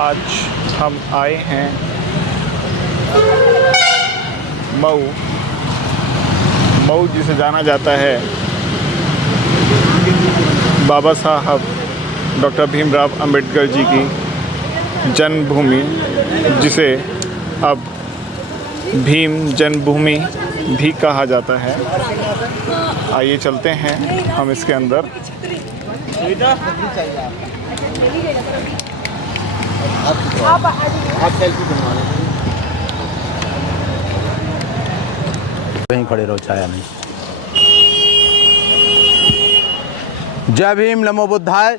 आज हम आए हैं मऊ जिसे जाना जाता है बाबा साहब डॉक्टर भीमराव अंबेडकर जी की जन्मभूमि, जिसे अब भीम जन्मभूमि भी कहा जाता है। आइए चलते हैं हम इसके अंदर। वहीं खड़े रहो, छाया नहीं। जय भीम, नमो बुद्धाय।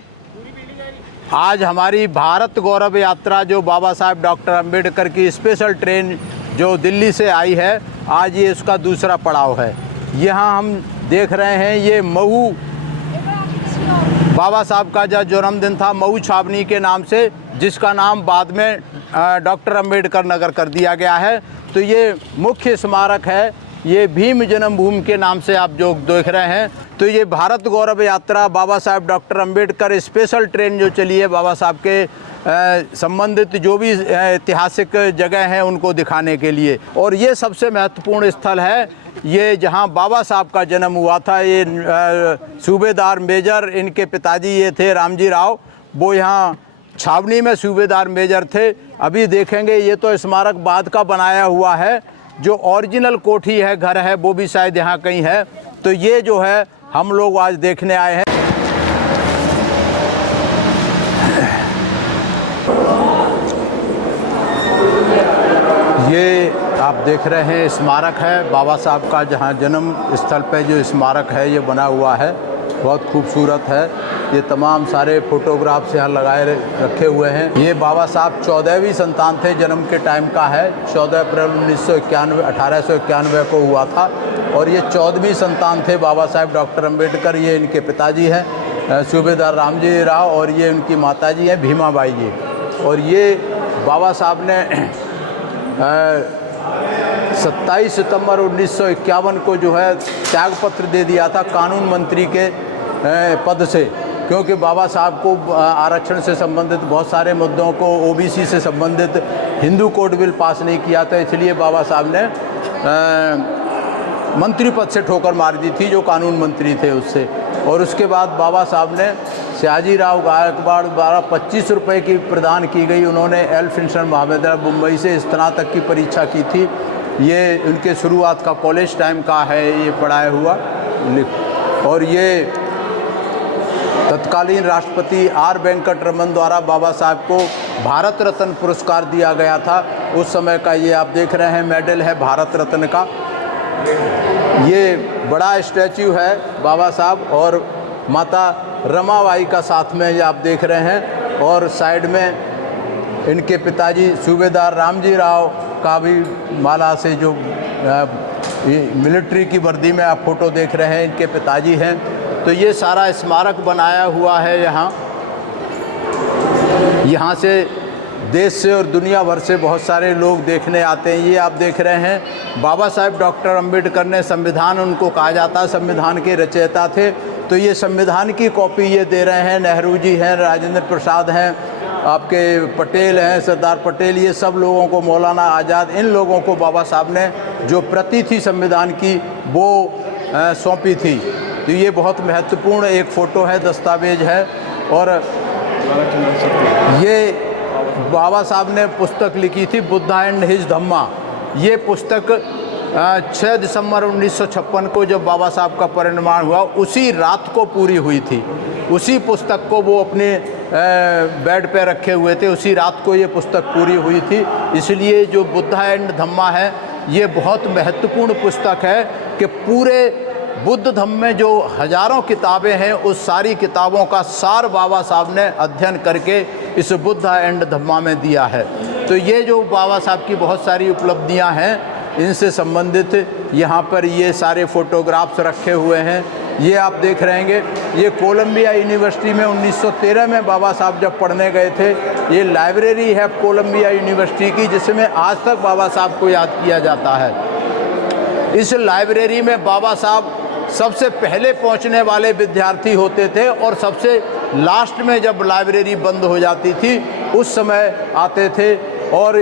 आज हमारी भारत गौरव यात्रा जो बाबा साहब डॉक्टर अंबेडकर की स्पेशल ट्रेन जो दिल्ली से आई है, आज ये उसका दूसरा पड़ाव है। यहाँ हम देख रहे हैं ये मऊ बाबा साहब का जो जन्मदिन था, मऊ छावनी के नाम से, जिसका नाम बाद में डॉक्टर अंबेडकर नगर कर दिया गया है। तो ये मुख्य स्मारक है, ये भीम जन्मभूमि के नाम से आप जो देख रहे हैं। तो ये भारत गौरव यात्रा बाबा साहब डॉक्टर अंबेडकर स्पेशल ट्रेन जो चली है, बाबा साहब के संबंधित जो भी ऐतिहासिक जगह हैं उनको दिखाने के लिए। और ये सबसे महत्वपूर्ण स्थल है, ये जहाँ बाबा साहब का जन्म हुआ था। ये सूबेदार मेजर, इनके पिताजी ये थे रामजी राव, वो यहाँ छावनी में सूबेदार मेजर थे। अभी देखेंगे, ये तो स्मारक बाद का बनाया हुआ है, जो ओरिजिनल कोठी है, घर है, वो भी शायद यहाँ कहीं है। तो ये जो है हम लोग आज देखने आए हैं। ये आप देख रहे हैं स्मारक है बाबा साहब का, जहाँ जन्म स्थल पे जो स्मारक है ये बना हुआ है, बहुत खूबसूरत है। ये तमाम सारे फोटोग्राफ्स यहाँ लगाए रखे हुए हैं। ये बाबा साहब 14वीं संतान थे, जन्म के टाइम का है। 14 अप्रैल 1891 को हुआ था, और ये 14वीं संतान थे बाबा साहब डॉक्टर अंबेडकर। ये इनके पिताजी हैं सूबेदार रामजी राव, और ये उनकी माताजी हैं भीमाबाई जी। और ये बाबा साहब ने 27 सितंबर 1951 को जो है त्यागपत्र दे दिया था कानून मंत्री के पद से, क्योंकि बाबा साहब को आरक्षण से संबंधित बहुत सारे मुद्दों को, ओबीसी से संबंधित हिंदू कोड बिल पास नहीं किया था, इसलिए बाबा साहब ने मंत्री पद से ठोकर मार दी थी, जो कानून मंत्री थे उससे। और उसके बाद बाबा साहब ने सयाजी राव गायकवाड़ द्वारा 25 रुपये की प्रदान की गई। उन्होंने एल्फिंस्टन महाविद्यालय मुंबई से स्नातक की परीक्षा की थी। ये उनके शुरुआत का कॉलेज टाइम का है ये पढ़ाया हुआ। और ये तत्कालीन राष्ट्रपति आर वेंकट रमन द्वारा बाबा साहब को भारत रत्न पुरस्कार दिया गया था उस समय का। ये आप देख रहे हैं मेडल है भारत रत्न का। ये बड़ा स्टैच्यू है बाबा साहब और माता रमाबाई का साथ में, ये आप देख रहे हैं। और साइड में इनके पिताजी सूबेदार रामजी राव का भी माला से जो मिलिट्री की वर्दी में आप फोटो देख रहे हैं, इनके पिताजी हैं। तो ये सारा स्मारक बनाया हुआ है यहाँ से देश से और दुनिया भर से बहुत सारे लोग देखने आते हैं। ये आप देख रहे हैं बाबा साहब डॉक्टर अंबेडकर ने संविधान, उनको कहा जाता है संविधान के रचयिता थे। तो ये संविधान की कॉपी ये दे रहे हैं। नेहरू जी हैं, राजेंद्र प्रसाद हैं, आपके पटेल हैं, सरदार पटेल, ये सब लोगों को, मौलाना आज़ाद, इन लोगों को बाबा साहब ने जो प्रति थी संविधान की वो सौंपी थी। तो ये बहुत महत्वपूर्ण एक फ़ोटो है, दस्तावेज है। और ये बाबा साहब ने पुस्तक लिखी थी बुद्धा एंड हिज धम्मा। ये पुस्तक 6 दिसंबर 1956 को जब बाबा साहब का परिनिर्वाण हुआ, उसी रात को पूरी हुई थी। उसी पुस्तक को वो अपने बेड पे रखे हुए थे, उसी रात को ये पुस्तक पूरी हुई थी। इसलिए जो बुद्धा एंड धम्मा है, ये बहुत महत्वपूर्ण पुस्तक है कि पूरे बुद्ध धम्म में जो हजारों किताबें हैं, उस सारी किताबों का सार बाबा साहब ने अध्ययन करके इस बुद्ध एंड धम्मा में दिया है। तो ये जो बाबा साहब की बहुत सारी उपलब्धियां हैं, इनसे संबंधित यहाँ पर ये सारे फ़ोटोग्राफ्स रखे हुए हैं। ये आप देख रहे हैं, ये कोलंबिया यूनिवर्सिटी में 1913 में बाबा साहब जब पढ़ने गए थे, ये लाइब्रेरी है कोलंबिया यूनिवर्सिटी की, जिसमें आज तक बाबा साहब को याद किया जाता है। इस लाइब्रेरी में बाबा साहब सबसे पहले पहुंचने वाले विद्यार्थी होते थे, और सबसे लास्ट में जब लाइब्रेरी बंद हो जाती थी उस समय आते थे। और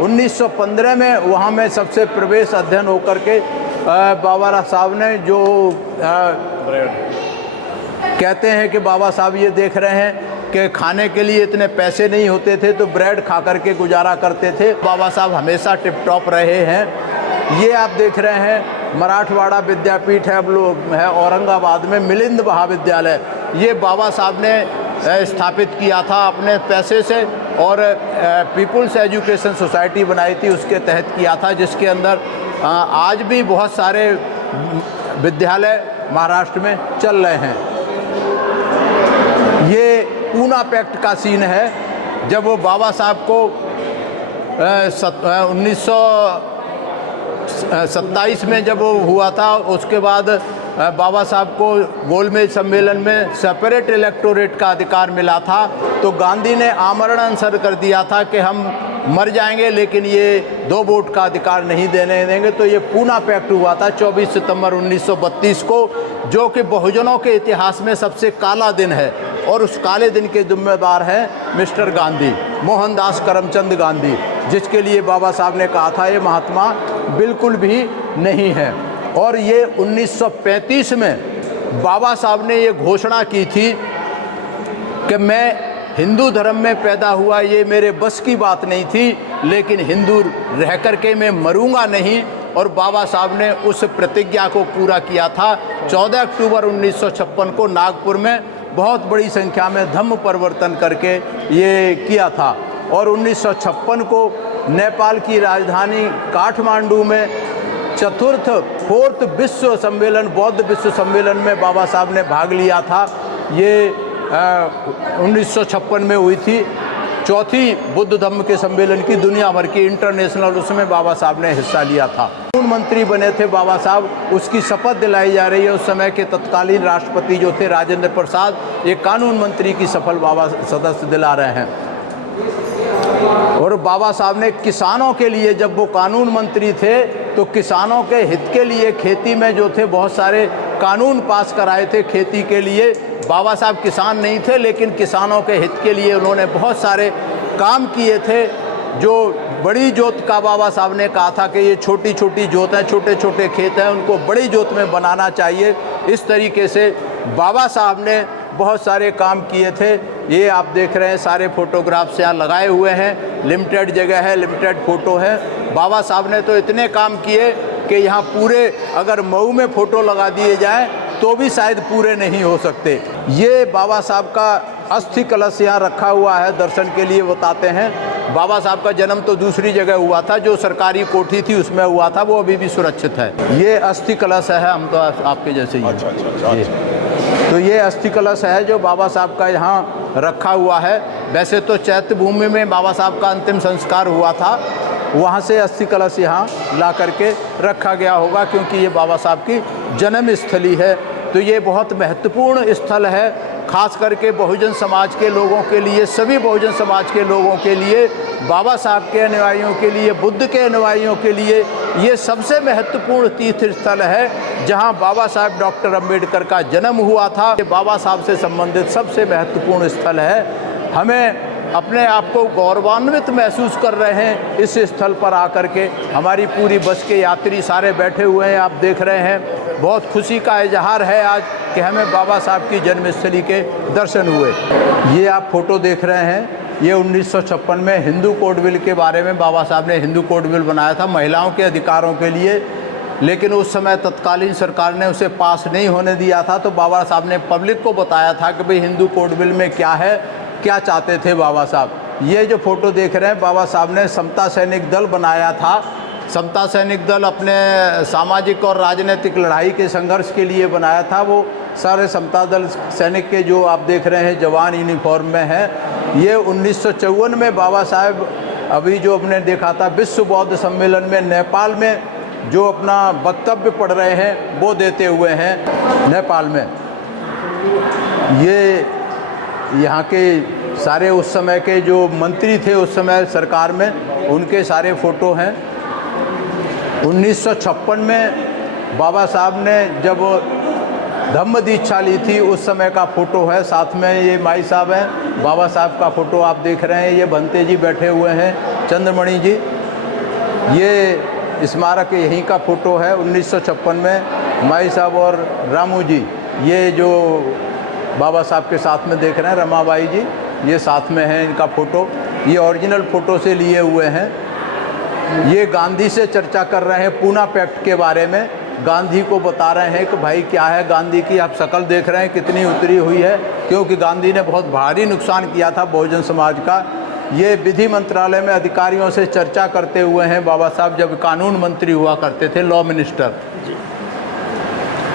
1915 में वहाँ में सबसे प्रवेश अध्ययन होकर के बाबा साहब ने जो कहते हैं कि बाबा साहब ये देख रहे हैं कि खाने के लिए इतने पैसे नहीं होते थे तो ब्रेड खा करके गुजारा करते थे। बाबा साहब हमेशा टिप टॉप रहे हैं। ये आप देख रहे हैं मराठवाड़ा विद्यापीठ है, अब लोग है औरंगाबाद में मिलिंद महाविद्यालय। ये बाबा साहब ने स्थापित किया था अपने पैसे से, और पीपुल्स एजुकेशन सोसाइटी बनाई थी, उसके तहत किया था, जिसके अंदर आज भी बहुत सारे विद्यालय महाराष्ट्र में चल रहे हैं। ये पूना पैक्ट का सीन है, जब वो बाबा साहब को 1927 में जब वो हुआ था, उसके बाद बाबा साहब को गोलमेज सम्मेलन में सेपरेट इलेक्टोरेट का अधिकार मिला था, तो गांधी ने आमरण अनशन कर दिया था कि हम मर जाएंगे लेकिन ये 2 वोट का अधिकार नहीं देने देंगे। तो ये पूना पैक्ट हुआ था 24 सितंबर 1932 को, जो कि बहुजनों के इतिहास में सबसे काला दिन है। और उस काले दिन के जिम्मेदार हैं मिस्टर गांधी, मोहनदास करमचंद गांधी, जिसके लिए बाबा साहब ने कहा था ये महात्मा बिल्कुल भी नहीं है। और ये 1935 में बाबा साहब ने ये घोषणा की थी कि मैं हिंदू धर्म में पैदा हुआ, ये मेरे बस की बात नहीं थी, लेकिन हिंदू रह कर के मैं मरूंगा नहीं। और बाबा साहब ने उस प्रतिज्ञा को पूरा किया था। 14 अक्टूबर 1956 को नागपुर में बहुत बड़ी संख्या में धम्म परिवर्तन करके ये किया था। और 1956 को नेपाल की राजधानी काठमांडू में फोर्थ विश्व सम्मेलन, बौद्ध विश्व सम्मेलन में बाबा साहब ने भाग लिया था। ये 1956 में हुई थी, चौथी बुद्ध धम्म के सम्मेलन की, दुनिया भर की इंटरनेशनल, उसमें बाबा साहब ने हिस्सा लिया था। कानून मंत्री बने थे बाबा साहब, उसकी शपथ दिलाई जा रही है। उस समय के तत्कालीन राष्ट्रपति जो थे राजेंद्र प्रसाद, ये कानून मंत्री की शपथ बाबा सदस्य दिला रहे हैं। और बाबा साहब ने किसानों के लिए, जब वो कानून मंत्री थे तो किसानों के हित के लिए खेती में जो थे बहुत सारे कानून पास कराए थे खेती के लिए। बाबा साहब किसान नहीं थे, लेकिन किसानों के हित के लिए उन्होंने बहुत सारे काम किए थे। जो बड़ी जोत का बाबा साहब ने कहा था कि ये छोटी छोटी जोत हैं, छोटे छोटे खेत हैं, उनको बड़ी जोत में बनाना चाहिए। इस तरीके से बाबा साहब ने बहुत सारे काम किए थे। ये आप देख रहे हैं सारे फोटोग्राफ्स यहाँ लगाए हुए हैं, लिमिटेड जगह है, लिमिटेड फ़ोटो है। बाबा साहब ने तो इतने काम किए कि यहाँ पूरे अगर मऊ में फ़ोटो लगा दिए जाएँ तो भी शायद पूरे नहीं हो सकते। ये बाबा साहब का अस्थि कलश यहाँ रखा हुआ है, दर्शन के लिए बताते हैं। बाबा साहब का जन्म तो दूसरी जगह हुआ था, जो सरकारी कोठी थी उसमें हुआ था, वो अभी भी सुरक्षित है। ये अस्थि कलश है, हम तो आपके जैसे ही। अच्छा। तो ये अस्थि कलश है जो बाबा साहब का यहाँ रखा हुआ है। वैसे तो चैत्य भूमि में बाबा साहब का अंतिम संस्कार हुआ था, वहाँ से अस्थि कलश यहाँ ला करके रखा गया होगा, क्योंकि ये बाबा साहब की जन्म स्थली है। तो ये बहुत महत्वपूर्ण स्थल है, खास करके बहुजन समाज के लोगों के लिए, सभी बहुजन समाज के लोगों के लिए, बाबा साहब के अनुयायियों के लिए, बुद्ध के अनुयायियों के लिए ये सबसे महत्वपूर्ण तीर्थ स्थल है, जहां बाबा साहब डॉक्टर अंबेडकर का जन्म हुआ था। ये बाबा साहब से संबंधित सबसे महत्वपूर्ण स्थल है। हमें अपने आप को गौरवान्वित महसूस कर रहे हैं इस स्थल पर आकर के। हमारी पूरी बस के यात्री सारे बैठे हुए हैं, आप देख रहे हैं। बहुत खुशी का इजहार है आज कि हमें बाबा साहब की जन्मस्थली के दर्शन हुए। ये आप फोटो देख रहे हैं, ये 1956 में हिंदू कोड बिल के बारे में बाबा साहब ने हिंदू कोड बिल बनाया था महिलाओं के अधिकारों के लिए, लेकिन उस समय तत्कालीन सरकार ने उसे पास नहीं होने दिया था। तो बाबा साहब ने पब्लिक को बताया था कि भाई हिंदू कोड बिल में क्या है, क्या चाहते थे बाबा साहब। ये जो फोटो देख रहे हैं, बाबा साहब ने समता सैनिक दल बनाया था। समता सैनिक दल अपने सामाजिक और राजनीतिक लड़ाई के संघर्ष के लिए बनाया था। वो सारे समता दल सैनिक के जो आप देख रहे हैं जवान यूनिफॉर्म में हैं। ये 1954 में बाबा साहब अभी जो आपने देखा था विश्व बौद्ध सम्मेलन में नेपाल में जो अपना वक्तव्य पढ़ रहे हैं वो देते हुए हैं नेपाल में। ये यहाँ के सारे उस समय के जो मंत्री थे उस समय सरकार में, उनके सारे फ़ोटो हैं। 1956 में बाबा साहब ने जब धम्म दीक्षा ली थी उस समय का फोटो है। साथ में ये माई साहब हैं, बाबा साहब का फोटो आप देख रहे हैं। ये भंते जी बैठे हुए हैं, चंद्रमणि जी। ये स्मारक यहीं का फोटो है 1956 में। माई साहब और रामू जी, ये जो बाबा साहब के साथ में देख रहे हैं, रमाबाई जी, ये साथ में है इनका फ़ोटो। ये ओरिजिनल फ़ोटो से लिए हुए हैं। ये गांधी से चर्चा कर रहे हैं पूना पैक्ट के बारे में। गांधी को बता रहे हैं कि भाई क्या है गांधी की, आप शक्ल देख रहे हैं कितनी उतरी हुई है, क्योंकि गांधी ने बहुत भारी नुकसान किया था बहुजन समाज का। ये विधि मंत्रालय में अधिकारियों से चर्चा करते हुए हैं बाबा साहब, जब कानून मंत्री हुआ करते थे, लॉ मिनिस्टर।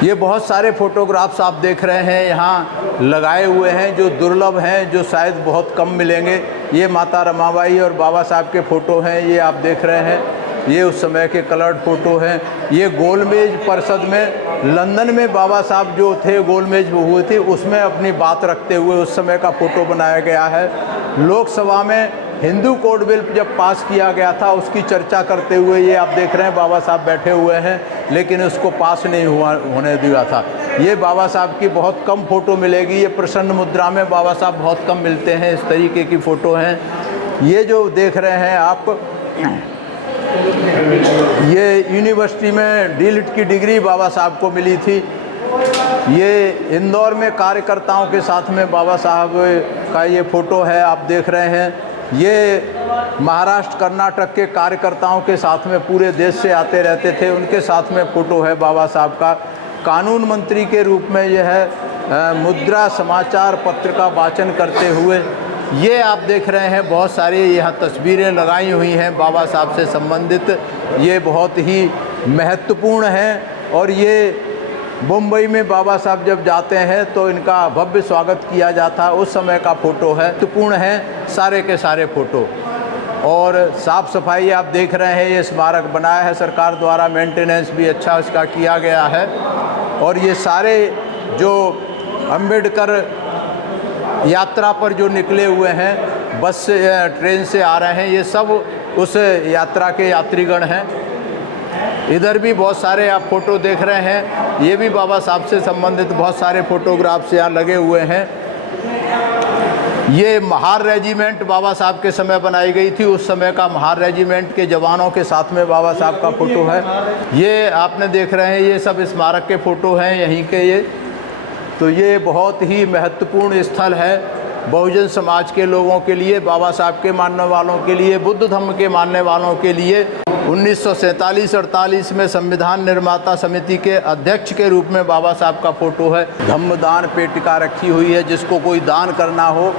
ये बहुत सारे फोटोग्राफ्स आप देख रहे हैं यहाँ लगाए हुए हैं, जो दुर्लभ हैं, जो शायद बहुत कम मिलेंगे। ये माता रमाबाई और बाबा साहब के फ़ोटो हैं, ये आप देख रहे हैं। ये उस समय के कलर्ड फ़ोटो हैं। ये गोलमेज परिषद में लंदन में बाबा साहब जो थे, गोलमेज हुए थे, उसमें अपनी बात रखते हुए उस समय का फ़ोटो बनाया गया है। लोकसभा में हिंदू कोड बिल जब पास किया गया था, उसकी चर्चा करते हुए ये आप देख रहे हैं बाबा साहब बैठे हुए हैं, लेकिन उसको पास नहीं होने दिया था। ये बाबा साहब की बहुत कम फ़ोटो मिलेगी। ये प्रसन्न मुद्रा में बाबा साहब बहुत कम मिलते हैं, इस तरीके की फ़ोटो हैं। ये जो देख रहे हैं आप, ये यूनिवर्सिटी में डीलिट की डिग्री बाबा साहब को मिली थी। ये इंदौर में कार्यकर्ताओं के साथ में बाबा साहब का ये फ़ोटो है, आप देख रहे हैं। ये महाराष्ट्र कर्नाटक के कार्यकर्ताओं के साथ में पूरे देश से आते रहते थे, उनके साथ में फ़ोटो है बाबा साहब का। कानून मंत्री के रूप में यह है मुद्रा समाचार पत्र का वाचन करते हुए। ये आप देख रहे हैं बहुत सारी यहाँ तस्वीरें लगाई हुई हैं बाबा साहब से संबंधित। ये बहुत ही महत्वपूर्ण हैं। और ये मुंबई में बाबा साहब जब जाते हैं तो इनका भव्य स्वागत किया जाता है, उस समय का फ़ोटो है। महत्वपूर्ण हैं सारे के सारे फ़ोटो। और साफ़ सफाई आप देख रहे हैं, ये स्मारक बनाया है सरकार द्वारा, मेंटेनेंस भी अच्छा इसका किया गया है। और ये सारे जो अम्बेडकर यात्रा पर जो निकले हुए हैं, बस से ट्रेन से आ रहे हैं, ये सब उस यात्रा के यात्रीगण हैं। इधर भी बहुत सारे आप फ़ोटो देख रहे हैं, ये भी बाबा साहब से संबंधित बहुत सारे फ़ोटोग्राफ्स यहाँ लगे हुए हैं। ये महार रेजिमेंट बाबा साहब के समय बनाई गई थी, उस समय का महार रेजिमेंट के जवानों के साथ में बाबा साहब का फ़ोटो है। ये आपने देख रहे हैं, ये सब स्मारक के फ़ोटो हैं यहीं के। ये तो ये बहुत ही महत्वपूर्ण स्थल है बहुजन समाज के लोगों के लिए, बाबा साहब के मानने वालों के लिए, बुद्ध धर्म के मानने वालों के लिए। 1947-48 में संविधान निर्माता समिति के अध्यक्ष के रूप में बाबा साहब का फ़ोटो है। धम्मदान पेटिका रखी हुई है, जिसको कोई दान करना हो।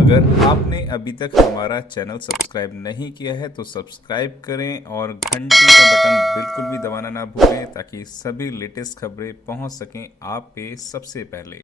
अगर आपने अभी तक हमारा चैनल सब्सक्राइब नहीं किया है तो सब्सक्राइब करें और घंटी का बटन बिल्कुल भी दबाना ना भूलें, ताकि सभी लेटेस्ट खबरें पहुंच सकें आप पे सबसे पहले।